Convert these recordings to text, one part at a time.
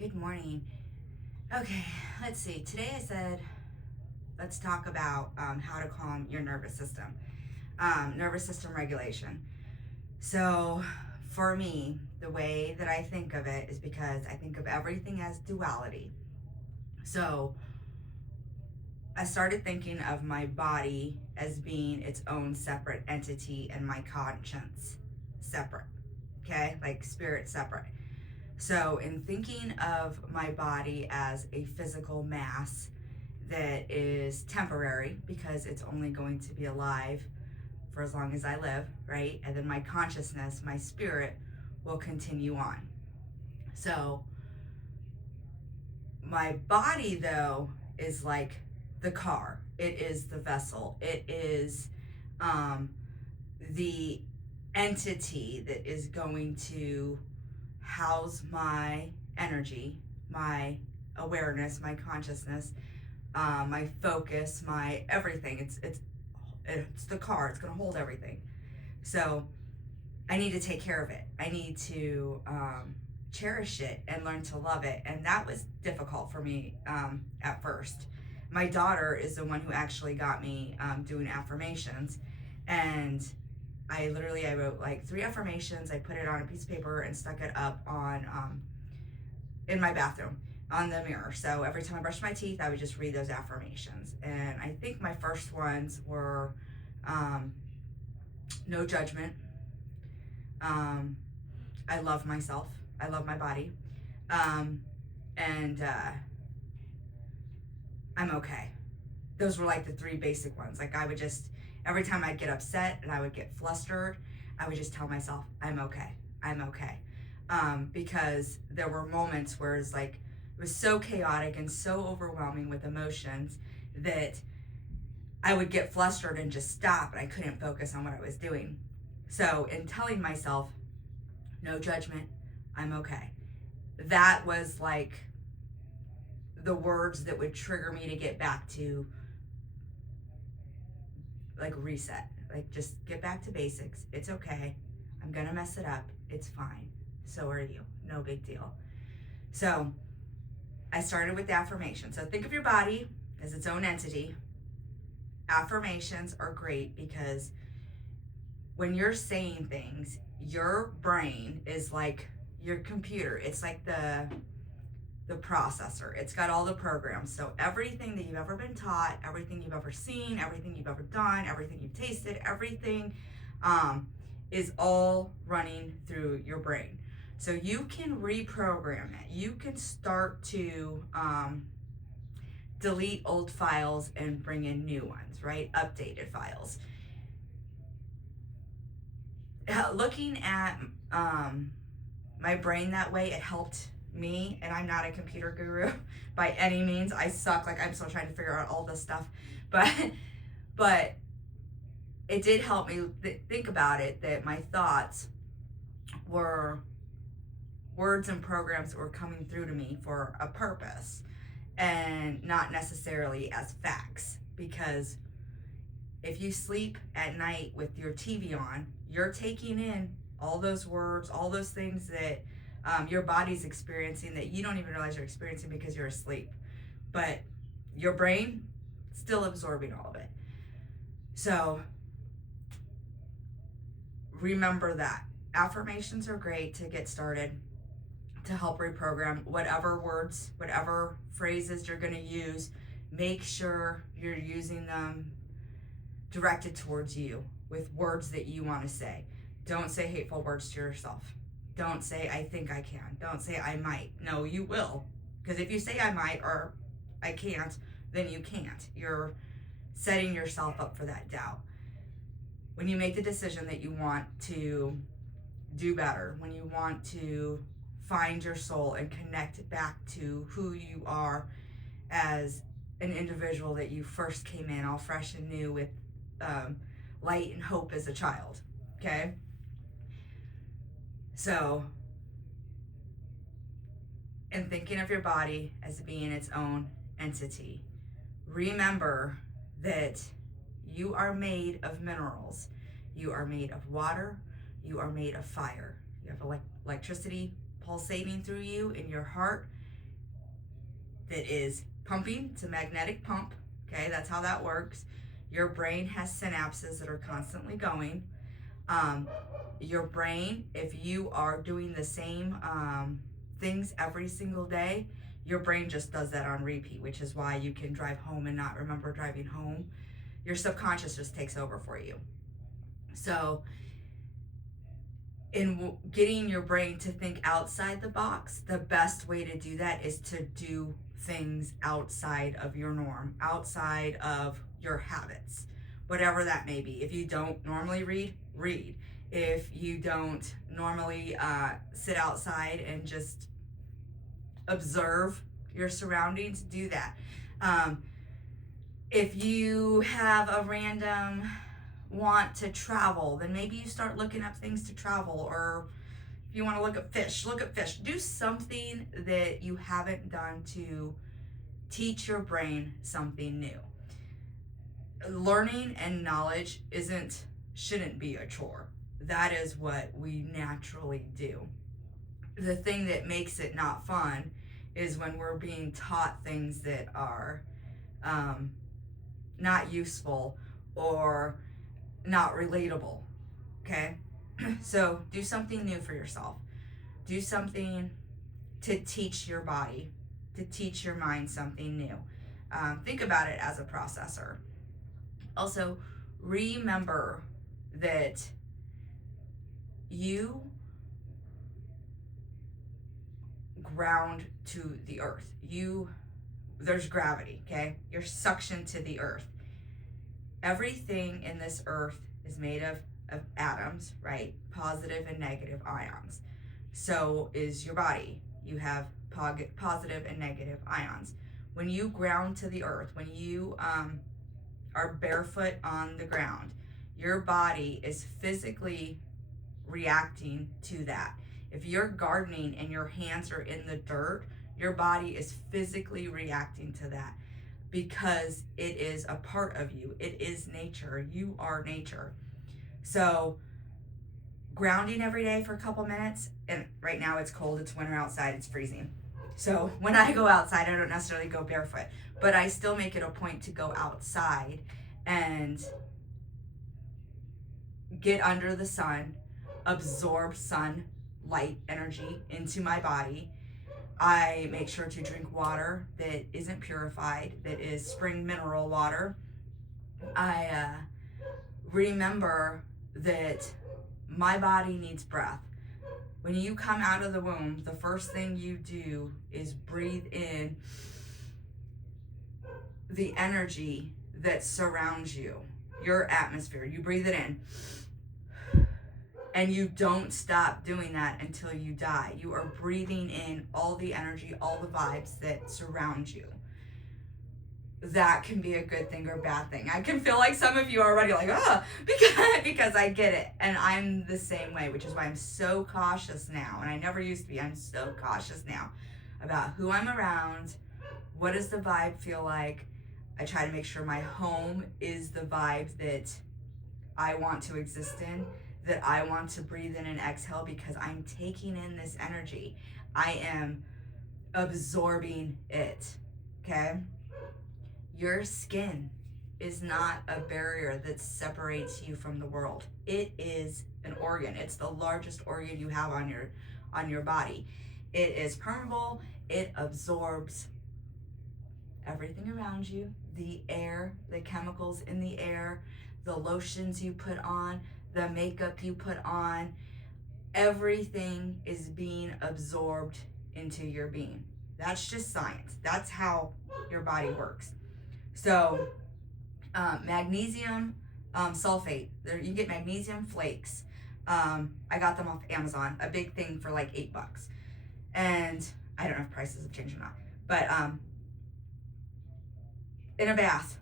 Good morning. Okay, let's see. Today I said let's talk about how to calm your nervous system regulation. So, for me, the way that I think of it is because I think of everything as duality. So, I started thinking of my body as being its own separate entity and my conscience separate, okay? Like spirit separate. So, in thinking of my body as a physical mass that is temporary because it's only going to be alive for as long as I live, right? And then my consciousness, my spirit will continue on. So, my body, though, is like the car, it is the vessel, it is um, the entity that is going to house my energy, my awareness, my consciousness, my focus, my everything. It's the car. It's gonna hold everything. So I need to take care of it. I need to cherish it and learn to love it. And that was difficult for me at first. My daughter is the one who actually got me doing affirmations, and I wrote like 3 affirmations. I put it on a piece of paper and stuck it up on in my bathroom on the mirror. So every time I brushed my teeth, I would just read those affirmations. And I think my first ones were um, no judgment. Um, I love myself. I love my body. Um, and I'm okay. Those were like the 3 basic ones. Like I would just, every time I'd get upset and I would get flustered, I would just tell myself, I'm okay. I'm okay. Because there were moments where it's like, it was so chaotic and so overwhelming with emotions that I would get flustered and just stop and I couldn't focus on what I was doing. So, in telling myself, no judgment, I'm okay, that was like the words that would trigger me to get back to like reset, like just get back to basics. It's okay. I'm gonna mess it up. It's fine. So are you. No big deal. So, I started with the affirmation. So think of your body as its own entity. Affirmations are great because when you're saying things, your brain is like your computer. It's like the processor. It's got all the programs. So everything that you've ever been taught, everything you've ever seen, everything you've ever done, everything you've tasted, everything is all running through your brain. So you can reprogram it. You can start to delete old files and bring in new ones, right? Updated files. Looking at my brain that way, it helped me, and I'm not a computer guru by any means. I suck. Like I'm still trying to figure out all this stuff, but but it did help me think about it, that my thoughts were words and programs that were coming through to me for a purpose and not necessarily as facts. Because if you sleep at night with your TV on, you're taking in all those words, all those things that your body's experiencing that you don't even realize you're experiencing because you're asleep. But your brain still absorbing all of it. So remember that. Affirmations are great to get started, to help reprogram whatever words, whatever phrases you're going to use. Make sure you're using them directed towards you with words that you want to say. Don't say hateful words to yourself. Don't say I think I can. Don't say I might. No, you will. Because if you say I might or I can't, then you can't. You're setting yourself up for that doubt. When you make the decision that you want to do better, when you want to find your soul and connect back to who you are as an individual that you first came in all fresh and new with light and hope as a child, okay? So, in thinking of your body as being its own entity, remember that you are made of minerals. You are made of water. You are made of fire. You have electricity pulsating through you in your heart. that is pumping. It's a magnetic pump. Okay, that's how that works. Your brain has synapses that are constantly going. Um, your brain, if you are doing the same things every single day, your brain just does that on repeat, which is why you can drive home and not remember driving home. Your subconscious just takes over for you. So, in getting your brain to think outside the box, the best way to do that is to do things outside of your norm, outside of your habits, whatever that may be. If you don't normally read, read. If you don't normally sit outside and just observe your surroundings, do that. If you have a random want to travel, then maybe you start looking up things to travel. Or if you want to look at fish, look at fish. Do something that you haven't done to teach your brain something new. Learning and knowledge shouldn't be a chore. That is what we naturally do. The thing that makes it not fun is when we're being taught things that are not useful or not relatable. Okay? So do something new for yourself. Do something to teach your body, to teach your mind something new. Think about it as a processor. Also, remember that you ground to the earth. There's gravity, okay? You're suctioned to the earth. Everything in this earth is made of atoms, right? Positive and negative ions. So is your body. You have positive and negative ions. When you ground to the earth, when you are barefoot on the ground, your body is physically reacting to that. If you're gardening and your hands are in the dirt, your body is physically reacting to that because it is a part of you. It is nature. You are nature. So grounding every day for a couple minutes, and right now it's cold, it's winter outside, it's freezing. So when I go outside, I don't necessarily go barefoot, but I still make it a point to go outside and get under the sun, absorb sunlight energy into my body. I make sure to drink water that isn't purified, that is spring mineral water. I remember that my body needs breath. When you come out of the womb, the first thing you do is breathe in the energy that surrounds you, your atmosphere. You breathe it in. And you don't stop doing that until you die. You are breathing in all the energy, all the vibes that surround you. That can be a good thing or bad thing. I can feel like some of you are already like, because I get it. And I'm the same way, which is why I'm so cautious now. And I never used to be. I'm so cautious now about who I'm around. What does the vibe feel like? I try to make sure my home is the vibe that I want to exist in, that I want to breathe in and exhale, because I'm taking in this energy. I am absorbing it, okay? Your skin is not a barrier that separates you from the world. It is an organ. It's the largest organ you have on your body. It is permeable. It absorbs everything around you, the air, the chemicals in the air, the lotions you put on, the makeup you put on. Everything is being absorbed into your being. That's just science. That's how your body works. So magnesium sulfate, you can get magnesium flakes. I got them off Amazon, a big thing for like $8. And I don't know if prices have changed or not, but in a bath,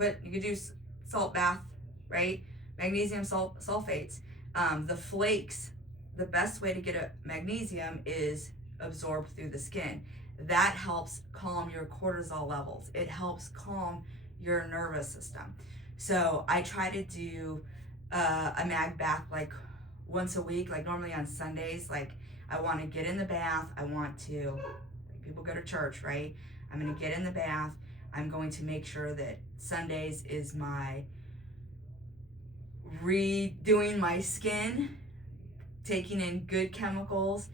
you could do salt bath, right? Magnesium sulfates. The flakes, the best way to get a magnesium is absorbed through the skin. That helps calm your cortisol levels. It helps calm your nervous system. So I try to do a mag bath like once a week, like normally on Sundays. Like I want to get in the bath. I want to people go to church, right? I'm going to get in the bath. I'm going to make sure that Sundays is my redoing my skin, taking in good chemicals,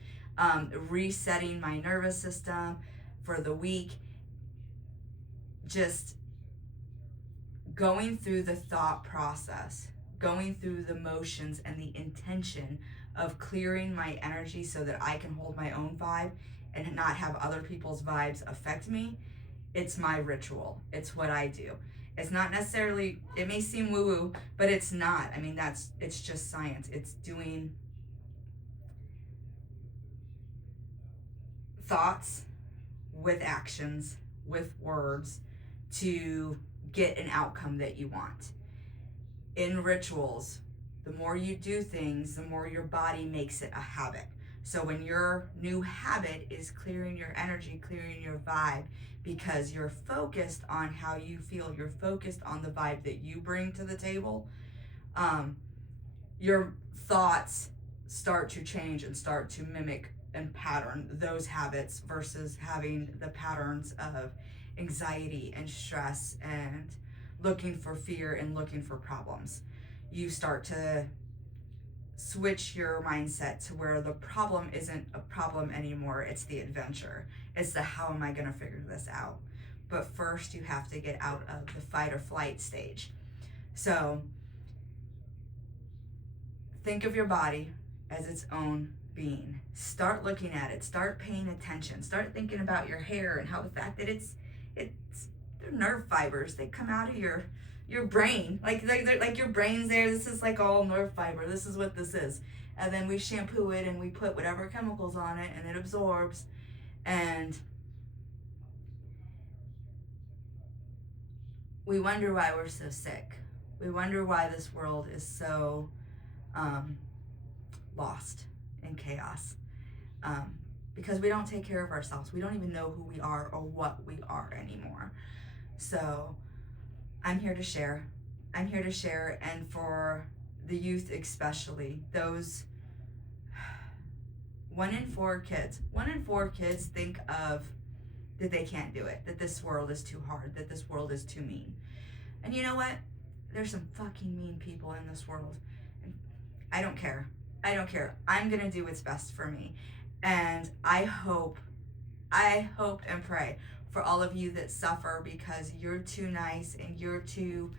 resetting my nervous system for the week, just going through the thought process, going through the motions and the intention of clearing my energy so that I can hold my own vibe and not have other people's vibes affect me. It's my ritual. It's what I do. It's not necessarily, it may seem woo woo, but it's not. I mean, it's just science. It's doing thoughts with actions, with words to get an outcome that you want. In rituals, the more you do things, the more your body makes it a habit. So when your new habit is clearing your energy, clearing your vibe, because you're focused on how you feel, you're focused on the vibe that you bring to the table, your thoughts start to change and start to mimic and pattern those habits versus having the patterns of anxiety and stress and looking for fear and looking for problems. You start to switch your mindset to where the problem isn't a problem anymore. It's the adventure. It's the how am I going to figure this out? But first, you have to get out of the fight or flight stage. So think of your body as its own being. Start looking at it. Start paying attention. Start thinking about your hair and how the fact that it's they're nerve fibers. They come out of your brain. Like your brain's there. This is like all nerve fiber. This is what this is. And then we shampoo it and we put whatever chemicals on it and it absorbs. And we wonder why we're so sick. We wonder why this world is so lost in chaos. Because we don't take care of ourselves. We don't even know who we are or what we are anymore. So I'm here to share. I'm here to share, and for the youth especially, those 1 in 4 kids think of that they can't do it, that this world is too hard, that this world is too mean. And you know what? There's some fucking mean people in this world. And I don't care. I'm gonna do what's best for me. And I hope and pray for all of you that suffer because you're too nice and you're too,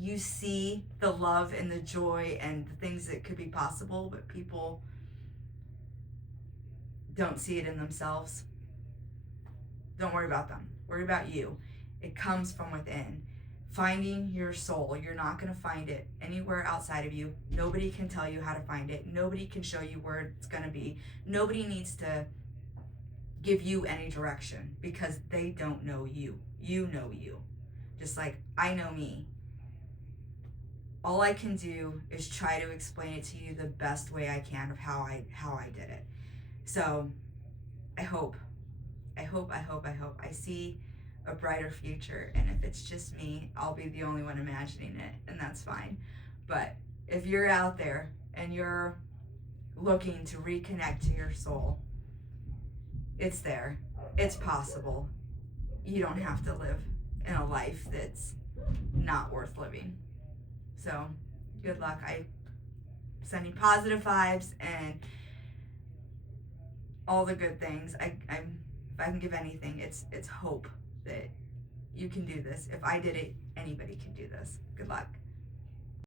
you see the love and the joy and the things that could be possible, but people don't see it in themselves. Don't worry about them. Worry about you. It comes from within. Finding your soul. You're not going to find it anywhere outside of you. Nobody can tell you how to find it. Nobody can show you where it's going to be. Nobody needs to give you any direction because they don't know you. You know you. Just like I know me. All I can do is try to explain it to you the best way I can of how I did it. So I hope I see a brighter future, and if it's just me, I'll be the only one imagining it, and that's fine. But if you're out there and you're looking to reconnect to your soul, it's there. It's possible. You don't have to live in a life that's not worth living. So good luck. I sending positive vibes and all the good things. If I can give anything, it's hope that you can do this. If I did it, anybody can do this. Good luck.